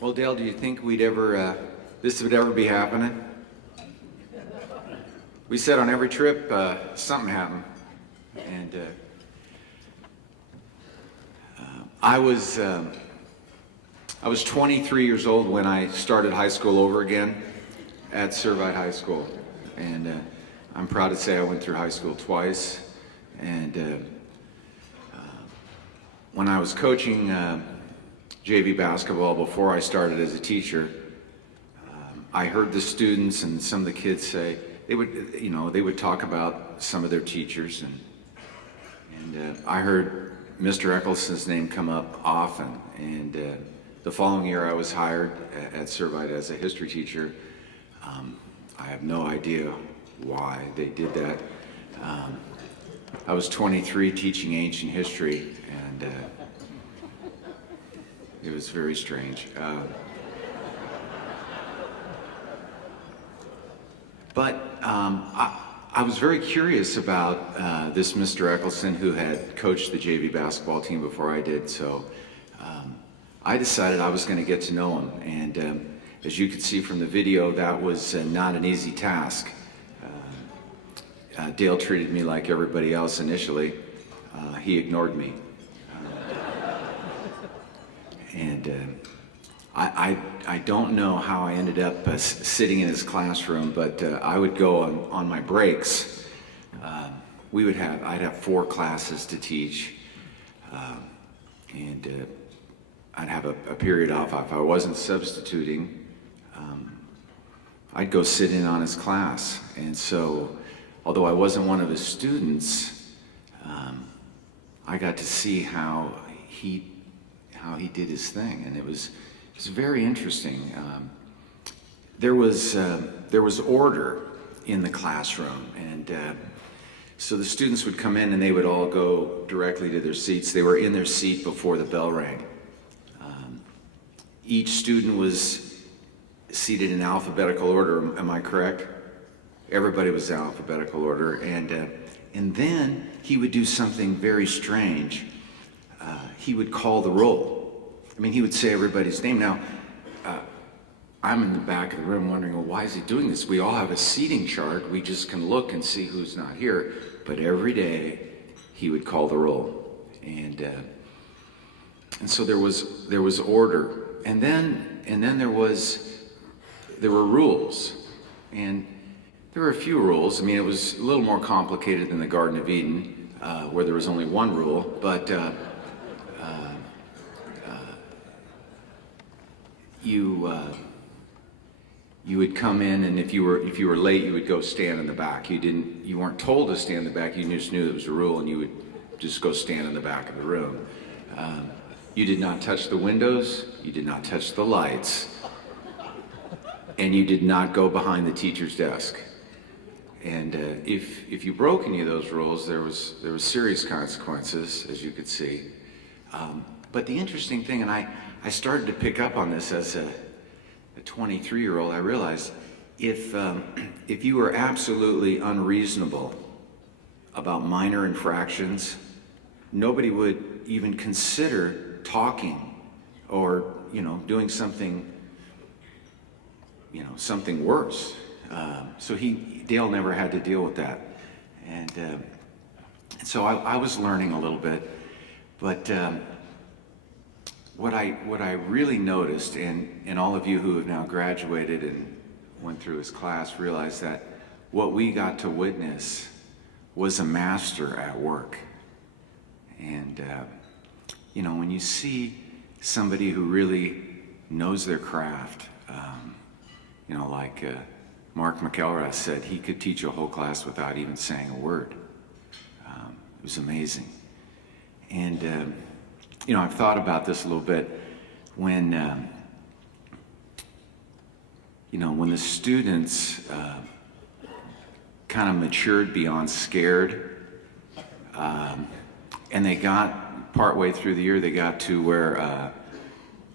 Well, Dale, do you think this would ever be happening? We said on every trip, something happened. And I was 23 years old when I started high school over again at Servite High School. And I'm proud to say I went through high school twice. And when I was coaching JV basketball before I started as a teacher, I heard the students and some of the kids say they would talk about some of their teachers, and I heard Mr. Eccleston's name come up often. And the following year, I was hired at Servite as a history teacher. I have no idea why they did that. I was 23 teaching ancient history, and it was very strange. But I was very curious about this Mr. Eccleston, who had coached the JV basketball team before I did. So I decided I was going to get to know him. And as you could see from the video, that was not an easy task. Dale treated me like everybody else initially. He ignored me. And I don't know how I ended up sitting in his classroom, but I would go on my breaks. I'd have 4 classes to teach, and I'd have a period off. If I wasn't substituting, I'd go sit in on his class. And so, although I wasn't one of his students, I got to see how he did his thing, and it was very interesting. There was order in the classroom, and so the students would come in and they would all go directly to their seats. They were in their seat before the bell rang. Each student was seated in alphabetical order. Am I correct? Everybody was in alphabetical order, and then he would do something very strange. He would call the roll. I mean, he would say everybody's name. Now, I'm in the back of the room wondering, well, why is he doing this? We all have a seating chart. We just can look and see who's not here. But every day, he would call the roll. And so there was order. And then there were rules. And there were a few rules. I mean, it was a little more complicated than the Garden of Eden, where there was only one rule. But you would come in, and if you were late, you would go stand in the back. You weren't told to stand in the back. You just knew it was a rule, and you would just go stand in the back of the room. You did not touch the windows. You did not touch the lights, and you did not go behind the teacher's desk. And if you broke any of those rules, there was serious consequences, as you could see. But the interesting thing, and I started to pick up on this as a 23-year-old, I realized if you were absolutely unreasonable about minor infractions, nobody would even consider talking or doing something something worse. So Dale never had to deal with that, and so I was learning a little bit, but. What I really noticed, and all of you who have now graduated and went through his class realize that what we got to witness was a master at work. And when you see somebody who really knows their craft, like Mark McElrath said, he could teach a whole class without even saying a word. It was amazing. And I've thought about this a little bit when the students kind of matured beyond scared, and they got partway through the year, they got to where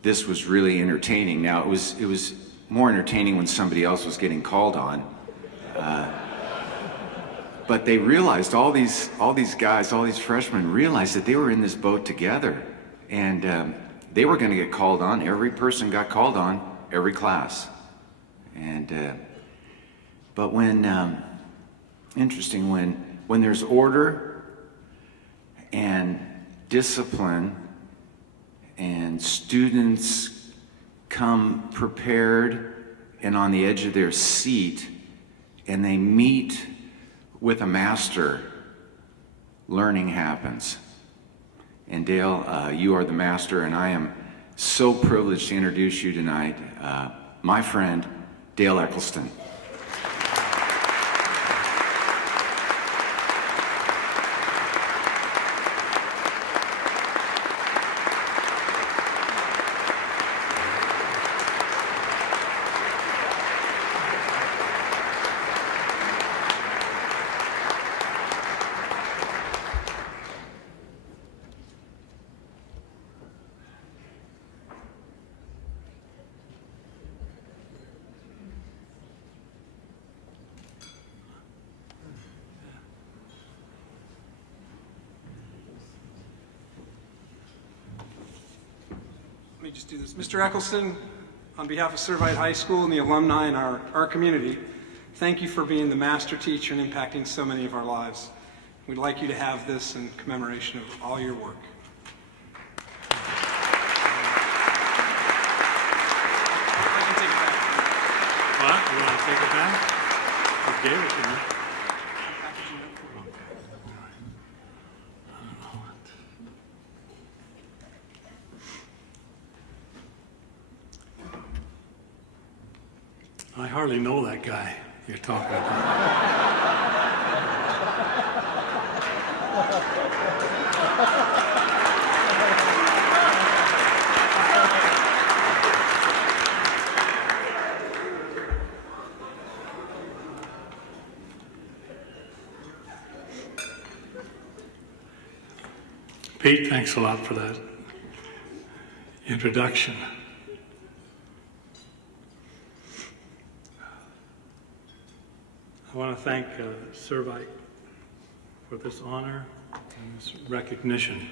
this was really entertaining. Now, it was more entertaining when somebody else was getting called on. But they realized, all these guys, all these freshmen realized that they were in this boat together. And they were going to get called on. Every person got called on, every class. And but when interesting, when there's order and discipline, and students come prepared and on the edge of their seat, and they meet with a master, learning happens. And Dale, you are the master, and I am so privileged to introduce you tonight, my friend, Dale Eccleston. Let me just do this. Mr. Eccleston, on behalf of Servite High School and the alumni in our community, thank you for being the master teacher and impacting so many of our lives. We'd like you to have this in commemoration of all your work. I can take it back. What? You want to take it back? You gave it to me. I hardly know that guy you're talking about. Pete, thanks a lot for that introduction. I want to thank Servite for this honor and this recognition.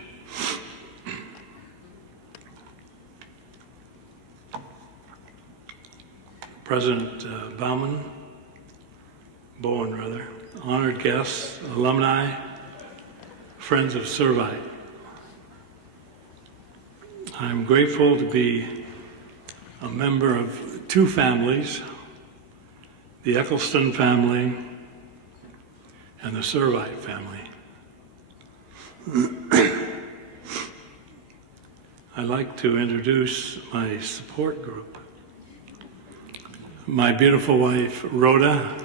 President Bowen, honored guests, alumni, friends of Servite. I'm grateful to be a member of two families, the Eccleston family and the Servite family. I'd like to introduce my support group. My beautiful wife, Rhoda.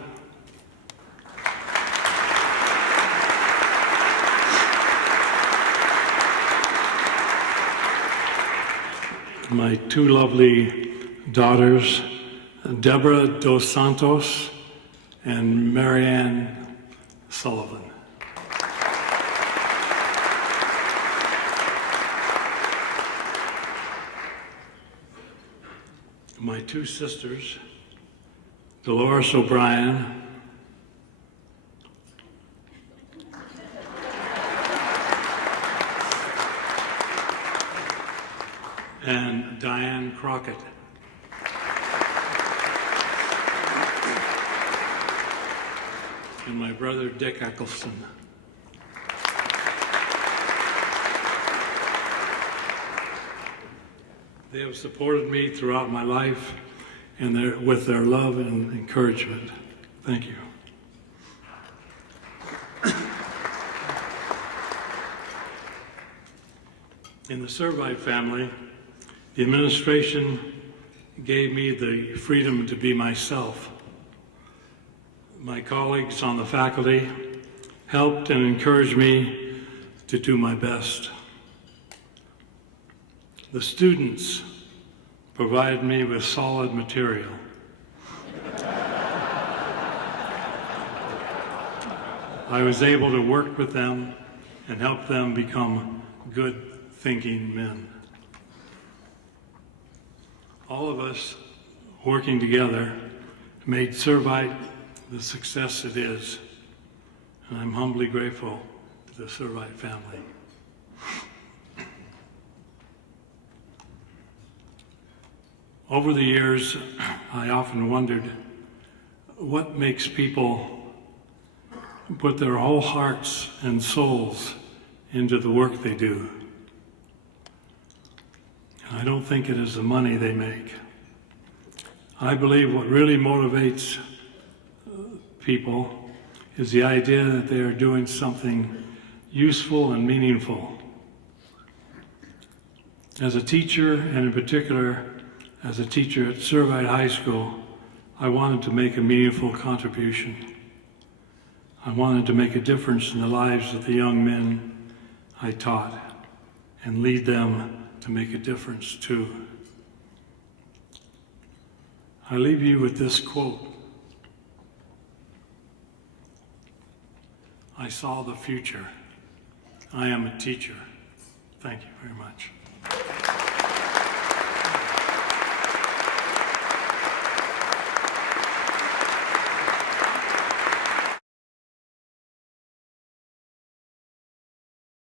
My two lovely daughters, Deborah Dos Santos and Marianne Sullivan. My two sisters, Dolores O'Brien and Diane Crockett. And my brother, Dick Eccleston. They have supported me throughout my life and with their love and encouragement. Thank you. In the Servite family, the administration gave me the freedom to be myself. My colleagues on the faculty helped and encouraged me to do my best. The students provided me with solid material. I was able to work with them and help them become good thinking men. All of us working together made Servite the success it is, and I'm humbly grateful to the Servite family. Over the years, I often wondered what makes people put their whole hearts and souls into the work they do. I don't think it is the money they make. I believe what really motivates people is the idea that they are doing something useful and meaningful. As a teacher, and in particular as a teacher at Servite High School, I wanted to make a meaningful contribution. I wanted to make a difference in the lives of the young men I taught and lead them to make a difference too. I leave you with this quote. I saw the future. I am a teacher. Thank you very much.